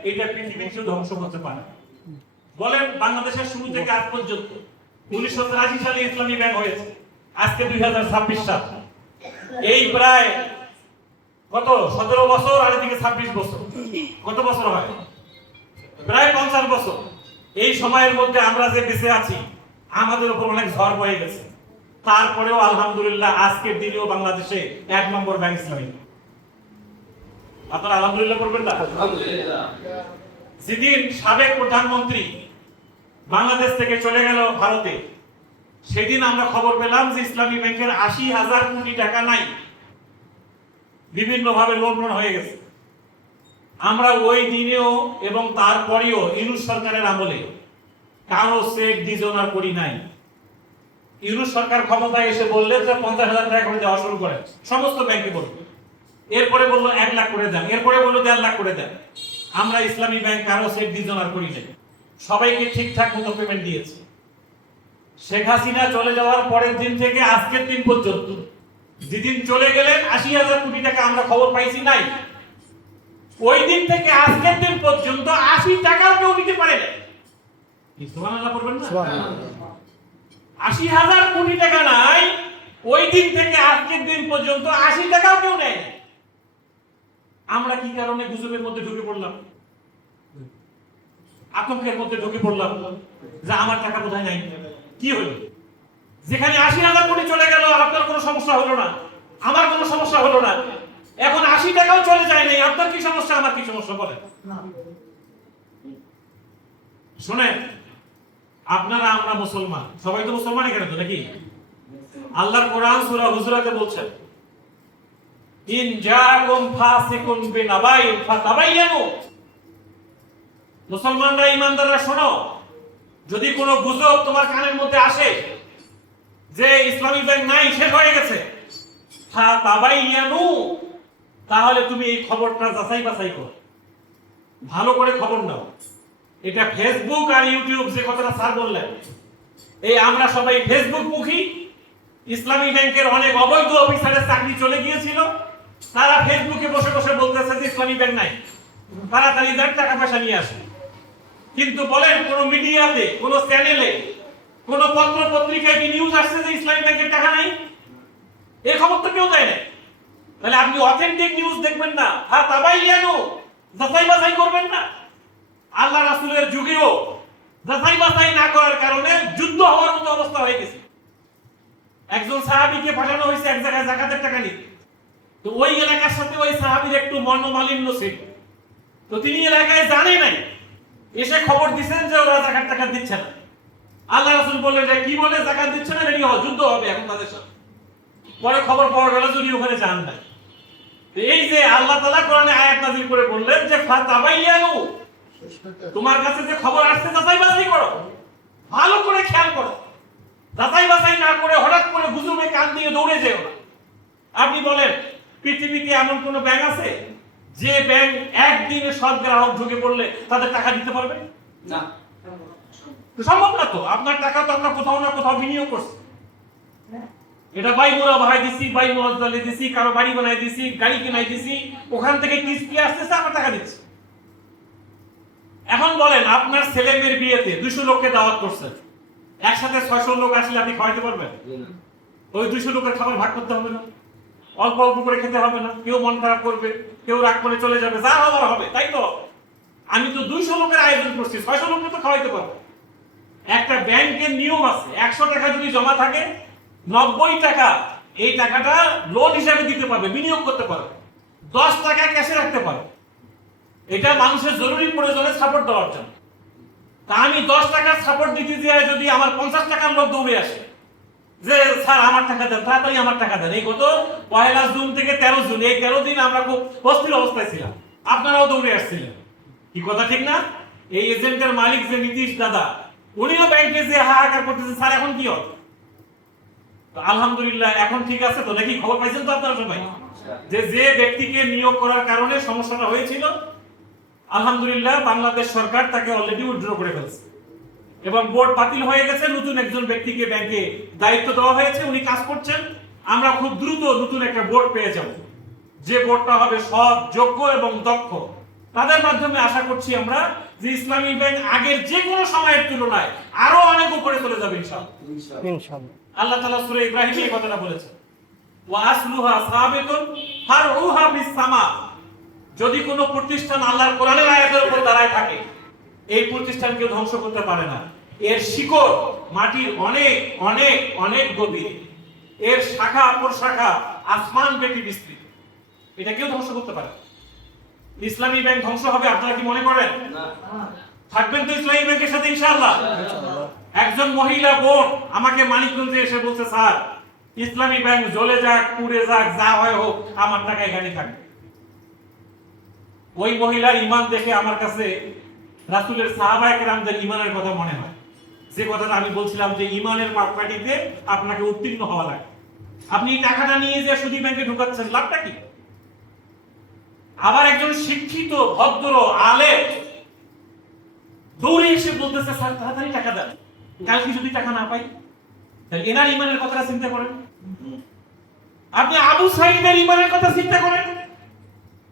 এটা পৃথিবী কিছু ধ্বংস করতে পারে। বলেন, বাংলাদেশের শুরু থেকে আজ পর্যন্ত 1983 সালে ইসলামী ব্যাংক হয়েছে, আজকে 2026 সাল। এই প্রায় কত 17 বছর আর এদিকে 26 বছর, কত বছর হয়? প্রায় 50 বছর। এই সময়ের মধ্যে আমরা যে বেঁচে আছি আমাদের উপর অনেক ঝড় বয়ে গেছে, তারপরেও আলহামদুলিল্লাহ আজকের দিনেও বাংলাদেশে 1 নম্বর ব্যাংক ইসলামী। আপনারা আলহামদুলিল্লাহ করবেন না? যেদিন সাবেক প্রধানমন্ত্রী বাংলাদেশ থেকে চলে গেল ভারতে, সেদিন আমরা খবর পেলাম যে ইসলামী ব্যাংকের 80,000 কোটি টাকা নাই, বিভিন্ন ভাবে লোন হয়ে গেছে। আমরা ওই দিনেও এবং তারপরেও ইউনূস সরকারের আমলে কারো চেক ডিজোনার করি নাই। ইউনূস সরকার ক্ষমতায় এসে বললেন যে 50,000 টাকা করে দেওয়া শুরু করেন, সমস্ত ব্যাংকে বলবে। এরপরে বললো 1 লাখ করে দেন, এরপরে বললো 1.5 লাখ করে দেন। আমরা ইসলামী ব্যাংক কারো চেক ডিজোনার করি নাই, সবাইকে ঠিকঠাক মতো পেমেন্ট দিয়েছে। শেখ হাসিনা চলে যাওয়ার পরের দিন থেকে আজকের দিন পর্যন্ত, যেদিন চলে গেলেন 80,000 কোটি টাকা আমরা খবর পাইছি নাই, ওই দিন থেকে আজকের দিন পর্যন্ত 80 টাকাও কেউ দিতে পারে না। সুবহানাল্লাহ পড়বেন না? 80,000 কোটি টাকা নাই, ওই দিন থেকে আজকের দিন পর্যন্ত 80 টাকাও কেউ নেয় না। আমরা কি কারণে গুজবের মধ্যে ঢুকে পড়লাম, আতঙ্কের মধ্যে ঢুকে পড়লাম যে আমার টাকা বোধহয় নাই? কি হলো? যেখানে 80,000 কোটি চলে গেল আপনার কোনো সমস্যা হলো না, আমার কোনো সমস্যা হলো না। এখন 80 টাকাও চলে যায় নাই, আপনার কি সমস্যা, আমার কি সমস্যা বলেন? শুনেন, আপনারা আমরা মুসলমান, সবাই তো মুসলমান এখানে তো নাকি? আল্লাহর কোরআন সূরা হুজুরাতে বলছেন, ইন জাআকুম ফাসিকুন বিনাবাইন ফাতাবায়ানু। মুসলমানরা, ঈমানদাররা শোনো, যদি কোনো গুজব তোমার কানের মধ্যে আসে যে ইসলামী ব্যাংক নাই, শেষ হয়ে গেছে, ফাতাবায়ানু, তাহলে তুমি এই খবরটা যাচাই বাছাই করো, ভালো করে খবর নাও। এটা ফেসবুক আর ইউটিউব যে কথাটা স্যার বললেন, এই আমরা সবাই ফেসবুক মুখী। ইসলামী ব্যাংকের অনেক অবৈধ অফিসারের চাকরি চলে গিয়েছিল, তারা ফেসবুকে বসে বসে বলতেছে যে ইসলামী ব্যাংক নাই, তাড়াতাড়ি যান টাকা পয়সা নিয়ে আসে। কিন্তু বলেন কোন মিডিয়াতে, কোন চ্যানেলে, কোন পত্র পত্রিকায় কি নিউজ আসছে যে ইসলামী ব্যাংকের টাকা নাই? এই খবর তো কেউ দেয় না। তাহলে আপনি অথেন্টিক নিউজ দেখবেন না, ফাতাবায়ানু, যাচাই বাছাই করবেন না। আল্লাহ রাসূলের যুগেও যাচাই বাছাই না করার কারণে যুদ্ধ হওয়ার মতো অবস্থা হয়ে গেছে। একজন সাহাবীকে পাঠানো হয়েছে এক জায়গায় যাকাতের টাকা নিতে, তো ওই এলাকার সাথে ওই সাহাবীর একটু মনোমালিন্য ছিল, তো তিনি এলাকায় জানে নাই, এসে খবর দিচ্ছেন যে ওরা যাকাত টাকা দিচ্ছে না। আল্লাহ রাসূল বললেন যে কি বলে যাকাত দিচ্ছে না, রেডি হও, যুদ্ধ হবে এখন তাদের সাথে। পরে খবর পাওয়া গেল যে উনি ওখানে যান নাই। এই যে আল্লাহ তাআলা কোরআনে আয়াত নাযিল করে বললেন যে ফাতাবায়ানু, তোমার কাছে যে খবর আসছে যাচাই বাছাই করো, ভালো করে খেয়াল করো। যাচাই বাছাই না করে হঠাৎ করে গুজবে কান দিয়ে দৌড়ে যেও না। আপনি বলেন, পৃথিবীতে এমন কোন ব্যাংক আছে যে ব্যাংক একদিনে সব গ্রাহক ঢুকে পড়লে তাদের টাকা দিতে পারবে না? সম্ভব না তো। আপনার টাকা তো আমরা কোথাও না কোথাও বিনিয়োগ করছি। এটা বাই মোরা ভাই দিছি, বাই মোয়াজ্জালে দিছি, কারো বাড়ি বানাই দিছি, গাড়ি কিনাই দিছি, ওখান থেকে কিস্তি আসতেছে, আমরা টাকা দিচ্ছি। এখন বলেন, আপনার ছেলে মেয়ের বিয়েতে 200 লোককে দাওয়াত করছেন, একসাথে 600 লোক আসলে আপনি খাওয়াইতে পারবেন? ওই 200 লোকের খাবার ভাগ করতে হবে না? অল্প অল্প করে খেতে হবে না? কেউ মন খারাপ করবে, কেউ রাগ করে চলে যাবে, যা হবার হবে, তাই তো? আমি তো 200 লোকের আয়োজন করছি, 600 লোককে তো খাওয়াইতে পারবো। একটা ব্যাংকের নিয়ম আছে, 100 টাকা যদি জমা থাকে, 90 টাকা এই টাকাটা লোন হিসাবে দিতে পারবে, বিনিয়োগ করতে পারবে, 10 টাকা ক্যাশে রাখতে পারবে। এটা মানুষের জরুরি প্রয়োজনে সাপোর্ট দেওয়ার জন্য। তা আমি 10 টাকার সাপোর্ট দিতে যাই, যদি আমার 50 টাকার লোক দৌড়ে আসে যে স্যার আমার টাকা দেন, তাড়াতাড়ি আমার টাকা দেন। এই গত 1 জুন থেকে 13 জুন, এই 13 দিন আমরা খুব অস্থির অবস্থায় ছিলাম, আপনারাও দৌড়ে আসছিলেন। কি কথা ঠিক না? এই এজেন্টের মালিক যে নীতিশ দাদা, উনিও ব্যাংকে যে হাহাকার করতেছে, স্যার এখন কি হবে? আলহামদুলিল্লাহ এখন ঠিক আছে তো নাকি? খবর পাইছেন তো আপনারা সবাই যে যে ব্যক্তিকে নিয়োগ করার কারণে সমস্যাটা হয়েছিল, আলহামদুলিল্লাহ বাংলাদেশ সরকার তাকে অলরেডি উইথড্র করে ফেলছে এবং বোর্ড বাতিল হয়ে গেছে। নতুন একজন ব্যক্তিকে ব্যাংকে দায়িত্ব দেওয়া হয়েছে, উনি কাজ করছেন। আমরা খুব দ্রুত নতুন একটা বোর্ড পেয়ে যাব, যে বোর্ডটা হবে সৎ, যোগ্য এবং দক্ষ। তাদের মাধ্যমে আশা করছি আমরা যে ইসলামী ব্যাংক আগের যে কোনো সময়ের তুলনায় আরো অনেক উপরে চলে যাবে ইনশাআল্লাহ। আল্লাহ তাআলা সূরা ইব্রাহিমে এই কথাটা বলেছেন, ওয়া আসলুহা সাবিতুন ফারউহা ফিস সামা। যদি কোনো প্রতিষ্ঠান আল্লাহর কোরআনের আয়াতের উপর দাঁড়ায় থাকে, এই প্রতিষ্ঠানকে ধ্বংস করতে পারে না। এর শিকড় মাটির অনেক অনেক অনেক গভীর, এর শাখা প্রশাখা আসমান ব্যাপী বিস্তৃত, এটা কেউ ধ্বংস করতে পারে না। ইসলামী ব্যাংক ধ্বংস হবে আপনারা কি মনে করেন? থাকবেন তো ইসলামী ব্যাংকের সাথে ইনশাআল্লাহ? একজন মহিলা বোন আমাকে মানিকগঞ্জে এসে বলছে, স্যার ইসলামী ব্যাংক জ্বলে যাক পুড়ে যাক যা হয় হোক আমার টাকা এখানে থাকবে। ওই মহিলার ঈমান দেখে আমার কাছে রাসূলের সাহাবায়ে কেরামদের ঈমানের কথা মনে হয়, যে কথাটা আমি বলছিলাম যে ঈমানের মাপকাঠিতে আপনাকে উত্তীর্ণ হওয়া লাগে। আপনি টাকাটা নিয়ে যে সুদী ব্যাংকে ঢুকাচ্ছেন, লাভটা কি? আবার একজন শিক্ষিত ভদ্র আলেম দৌড়ে এসে বলতেছে, স্যার তাড়াতাড়ি টাকা দেন, কালকে যদি টাকা না পাই। তাহলে এনার ঈমানের কথাটা চিন্তা করেন। আপনি আবু সাঈদের ঈমানের কথা চিন্তা করেন।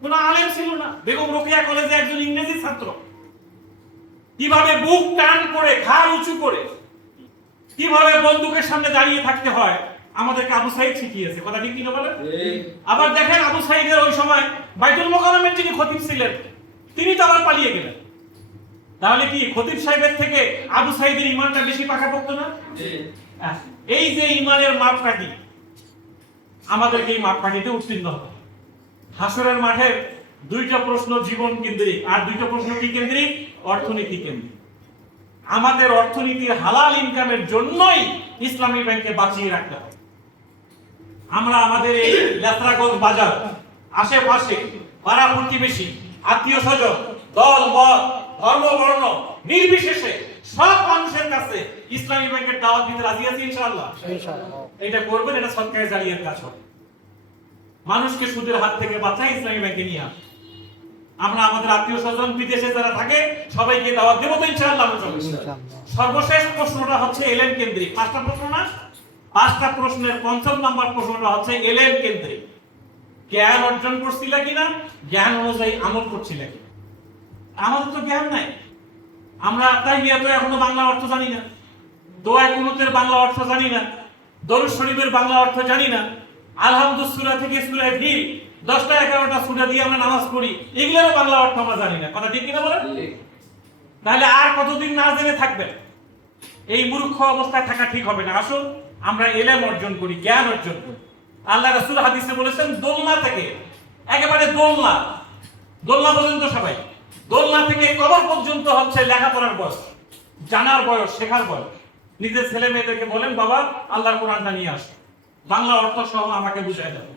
কোন আলেম ছিল না, বেগম রোকেয়া কলেজে একজন ইংরেজি ছাত্র, কিভাবে বুক টান করে ঘাড় উঁচু করে কিভাবে বন্দুকের সামনে দাঁড়িয়ে থাকতে হয় আমাদেরকে আবু সাঈদ শিখিয়েছে। কথা ঠিক কিনা বলেন? আবার দেখেন আবু সাঈদের ওই সময় বাইতুল মোকাররমের যিনি খতিব ছিলেন তিনি তো আবার পালিয়ে গেলেন। তাহলে কি খতিব সাহেবের থেকে আবু সাঈদের ঈমানটা বেশি পাকাপোক্ত না? এই যে ঈমানের মাপকাঠি, আমাদেরকে এই মাপকাঠিতে উত্তীর্ণ হতে হবে। হাসরের মাঠের দুইটা প্রশ্ন জীবন কেন্দ্রিক, আর দুইটা প্রশ্ন কি কেন্দ্রিক? অর্থনীতি কেন্দ্রিক। আমাদের অর্থনীতির হালাল ইনকামের জন্যই ইসলামী ব্যাংকে বাঁচিয়ে রাখতে হবে। আমরা আমাদের এই যাত্রাগঞ্জ বাজার আশেপাশে পাড়া প্রতিবেশী আত্মীয় স্বজন দল মত ধর্ম বর্ণ নির্বিশেষে সব মানুষের কাছে ইসলামী ব্যাংকের দাওয়াত দিতে রাজি আছি ইনশাআল্লাহ। এটা করবেন, এটা সরকারি জালিয়াতির কাজ হবে। মানুষকে সুদের হাত থেকে বাঁচায় ইসলামী ব্যাংকে নিয়ে আসে। আমরা আমাদের আত্মীয় স্বজন বিদেশে যারা থাকে সবাইকে দাওয়াত দেব তো ইনশাআল্লাহ। সর্বশেষ প্রশ্নটা হচ্ছে এলেম কেন্দ্রিক। পাঁচটা প্রশ্ন না, পাঁচটা প্রশ্নের পঞ্চম নাম্বার প্রশ্নটা হচ্ছে এলেম কেন্দ্রিক। জ্ঞান অর্জন করছিল কিনা, জ্ঞান অনুযায়ী আমল করছিল কিনা। আমাদের তো জ্ঞান নাই। আমরা তাহিয়াত এখনো বাংলা অর্থ জানি না, দোয়া কুনুতের বাংলা অর্থ জানি না, দরুদ শরীফের বাংলা অর্থ জানি না, আলহামদুলিল্লাহ সূরা থেকে সূরা ফিল 10টা 11টা সূরা দিয়ে আমরা নামাজ পড়ি, এগুলোরও বাংলা অর্থ আমরা জানি না। কথা ঠিক কিনা বলেন? তাহলে আর কতদিন না জেনে থাকবেন? এই মূর্খ অবস্থায় থাকা ঠিক হবে না। আসুন আমরা ইলম অর্জন করি, জ্ঞান অর্জন করি। আল্লাহ রাসূল হাদিসে বলেছেন দোলনা থেকে, একেবারে দোলনা, দোলনা পর্যন্ত সবাই, দোলনা থেকে কবর পর্যন্ত হচ্ছে লেখাপড়ার বয়স, জানার বয়স, শেখার বয়স। নিজের ছেলে মেয়েদেরকে বলেন, বাবা আল্লাহর কোরআনটা নিয়ে আসো, বাংলা অর্থ সহ আমাকে বুঝাই দাও।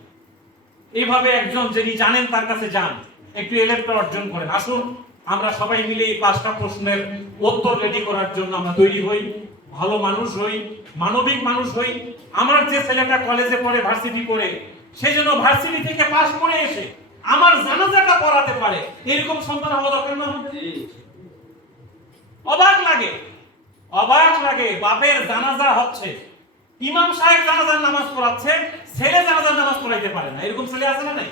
এইভাবে একজন যিনি জানেন তার কাছে যান, একটু এলেমটা অর্জন করেন। আসুন আমরা সবাই মিলে এই পাঁচটা প্রশ্নের উত্তর রেডি করার জন্য আমরা তৈরি হই, ভালো মানুষ হই, মানবিক মানুষ হই। আমার যে ছেলেটা কলেজে পড়ে, ভার্সিটি পড়ে, সেই জন্য ভার্সিটি থেকে পাশ করে এসে আমার জানাজাটা পড়াতে পারে, এরকম সন্তান হওয়া দরকার না? অবাক লাগে, অবাক লাগে। বাপের জানাজা হচ্ছে, ইমাম সাহেব জানাজার নামাজ পড়াচ্ছে, ছেলে জানাজার নামাজ পড়াইতে পারে না। এরকম ছেলে আছে না নাই?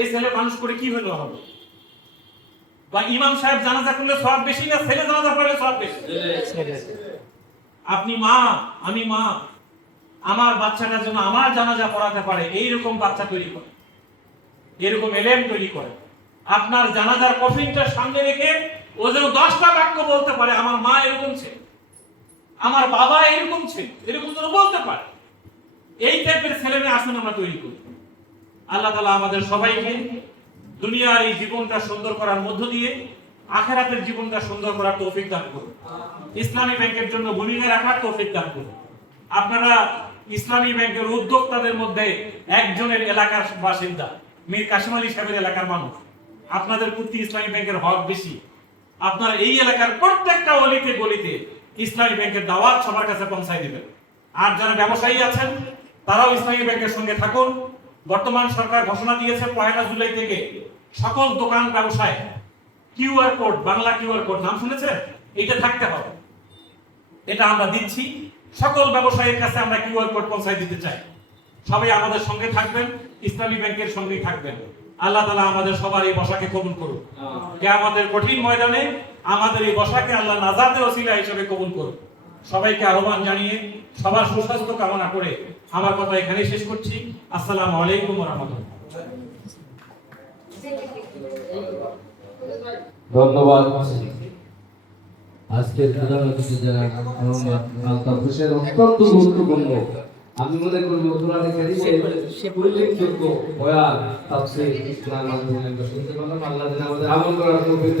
এই ছেলে মানুষ করে কি হলো হবে? বা ইমাম সাহেব জানাজা করলে সওয়াব বেশি না ছেলে জানাজা পড়লে সওয়াব বেশি? আপনি মা, আমি মা, আমার বাচ্চাটার জন্য আমার জানাজা পড়াতে পারে, এইরকম বাচ্চা তৈরি করে, এরকম এলেম তৈরি করে। আপনার জানাজার কফিনটা সামনে রেখে ও যেন 10টা বাক্য বলতে পারে, আমার মা এরকম ছিল, আমার বাবা এরকম ছিল, এরকম যেন বলতে পারে। এই টাইপের ছেলে মেয়ে আসুন আমরা তৈরি করি। আল্লাহ তাআলা আমাদের সবাইকে দুনিয়ার এই জীবনটা সুন্দর করার মধ্য দিয়ে আখিরাতের জীবনটা সুন্দর করার তৌফিক দান করুন। ইসলামী ব্যাংকের জন্য ভূমিকা রাখার তৌফিক দান করুন। আপনারা ইসলামী ব্যাংকের উদ্যোক্তাদের মধ্যে একজনের এলাকার বাসিন্দা, মীর কাসিম আলী সাহেবের এলাকার মানুষ, আপনাদের প্রতি ইসলামী ব্যাংকের হক বেশি। আপনারা এই এলাকার প্রত্যেকটা অলিতে গলিতে ইসলামী ব্যাংকের দাওয়াত সবার কাছে পৌঁছায় দিবেন। আর যারা ব্যবসায়ী আছেন তারাও ইসলামী ব্যাংকের সঙ্গে থাকুন। বর্তমান সরকার ঘোষণা দিয়েছে 1 জুলাই থেকে সকল দোকান ব্যবসায় QR code, Bangla QR code, নাম শুনেছেন? এটা থাকতে হবে। এটা আমরা দিচ্ছি, সকল ব্যবসায়ীর কাছে আমরা কিউআর কোড পৌঁছায় দিতে চাই। সবাই আমাদের সঙ্গে থাকবেন, ইসলামী ব্যাংকের সঙ্গেই থাকবেন। আল্লাহ তাআলা আমাদের সবার এই বসাকে কবুল করুন। কিয়ামতের কঠিন ময়দানে আমাদের এই বসাকে আল্লাহ নাজাতের ওসিলা হিসেবে কবুল করুন। সবাইকে আহ্বান জানিয়ে সবার সুস্বাস্থ্য কামনা করে আমার কথা এখানে শেষ করছি। আসসালামু আলাইকুম ওয়া রাহমাতুল্লাহ। ধন্যবাদ। আজকের প্রধান অতিথি যারা আলতাফ হোসেন অত্যন্ত গুরুত্বপূর্ণ, আমি মনে করি কোরআনে কারিমে উল্লেখযোগ্য বয়ান তাফসীর ইসলাম শুনতে পেলাম। আল্লাহ যেন আমাদের আমল করার তৌফিক দেন।